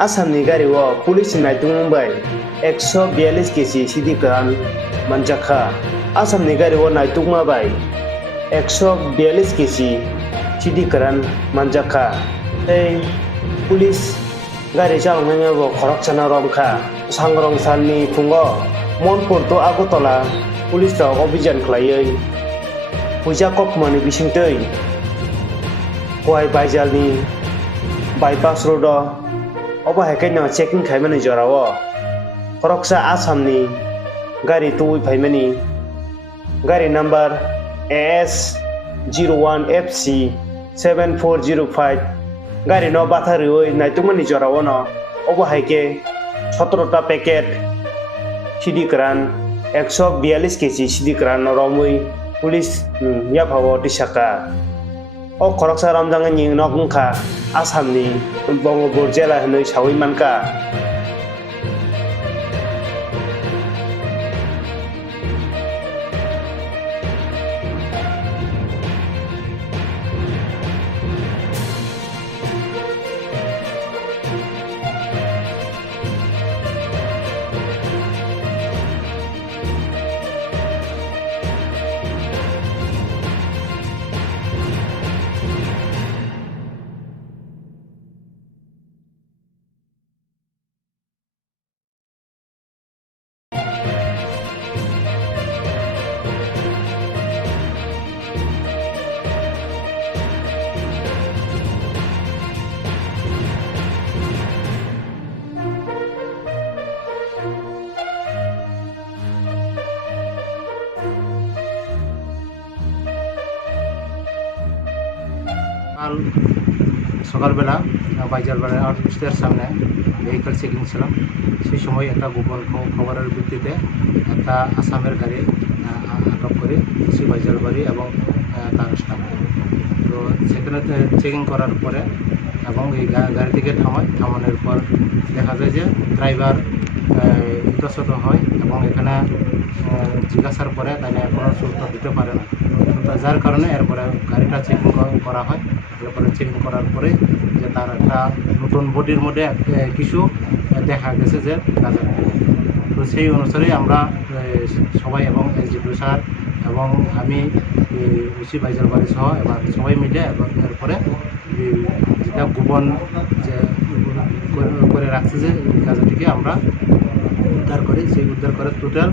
आसामनि गारियाव police नायदुंबाय 142 kg सिदि गोरान मोनजाखा आसामनि गारियाव नायदुंमाबाय 142 केजि सिदि गोरान मोनजाखा पुलिस गारि जालांनायाव खरकसाना रमखा सांग्रं साननि फुङाव मनपुर तो आगरतला पुलिस रक अभियान खालायै फैसा ककमानि बिसिंतै हवाई बाइजालनि बाइपास रोड अबहायखायनो चेकिं खालामनानै जराव खरकसा आसामनि गारि तुई फाइमानि गारि नाम्बार AS01FC 7405 गारि न बाथारियै नायतुमनि जराव न अबहायके 17टा पैकेट सिदि गोरान 142 केजि सिदि गोरान रमै पुलिस याफाव दिसाका अ खरकसा रमजांनि नगंखा आसामनि बंगबुर जिल्ला होनै सावै मानका সকালবেলা বাইজারবাড়ির আউটপোস্টের সামনে ভেহিকল চেকিং ছিলাম সেই সময় একটা গোপন খবরের ভিত্তিতে একটা আসামের গাড়ি আটক করে সি বাইজারবাড়ি এবং তার স্টাফ তো সেখানে চেকিং করার পরে এবং এই গাড়িটিকে থামানোর পর দেখা যায় যে ড্রাইভার ইতস্তত হয় এবং এখানে জিজ্ঞাসার পরে তাই কোনো শুল্ক দিতে পারে না তো যার কারণে এরপরে গাড়িটা চেকিং করা হয় এরপরে চেকিং করার পরে যে তার একটা নতুন বডির মধ্যে কিছু দেখা গেছে যে গাঁজা তো সেই অনুসারে আমরা সবাই এবং এসডিপিও স্যার এবং আমি ওসি বাইজারবাড়ি সহ এবং সবাই মিলে এবং এরপরে যেটা গোপন যে করে রাখছে যে গাঁজাটিকে আমরা উদ্ধার করি সেই উদ্ধার করে টোটাল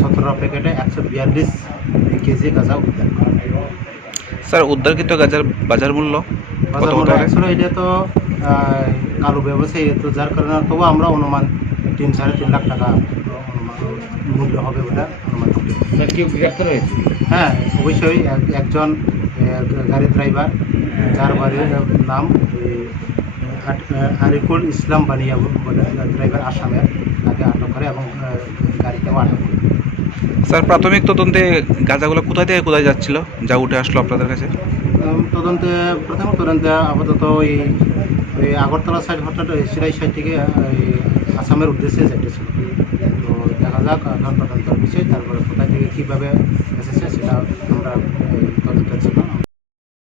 17 প্যাকেটে 142 কেজি গাঁজা উদ্ধার করা। স্যার উদ্ধারকৃত গাঁজার বাজার মূল্য আসলে এটা তো কালো ব্যবসায়ী তো যার কারণে তবু আমরা অনুমান 3-3.5 লাখ টাকা মূল্য হবে বলে অনুমান করি। হ্যাঁ অবশ্যই একজন গাড়ি ড্রাইভার যার বাড়ির নাম আরিফুল ইসলাম বানিয়া বলে ড্রাইভার আসামের তাকে আটক করে এবং গাড়িতেও আটক করে। স্যার প্রাথমিক তদন্তে গাঁজাগুলো কোথায় থেকে কোথায় যাচ্ছিল যা উঠে আসলো আপনাদের কাছে? প্রথম তদন্তে আপাতত ওই আগরতলা সাইড হঠাৎ সিরাই সাইড থেকে আসামের উদ্দেশ্যে যাইতেছিল তো দেখা যাক এখন তদন্তের বিষয় তারপরে কোথায় থেকে কীভাবে এসেছে সেটা আমরা তদন্তের জন্য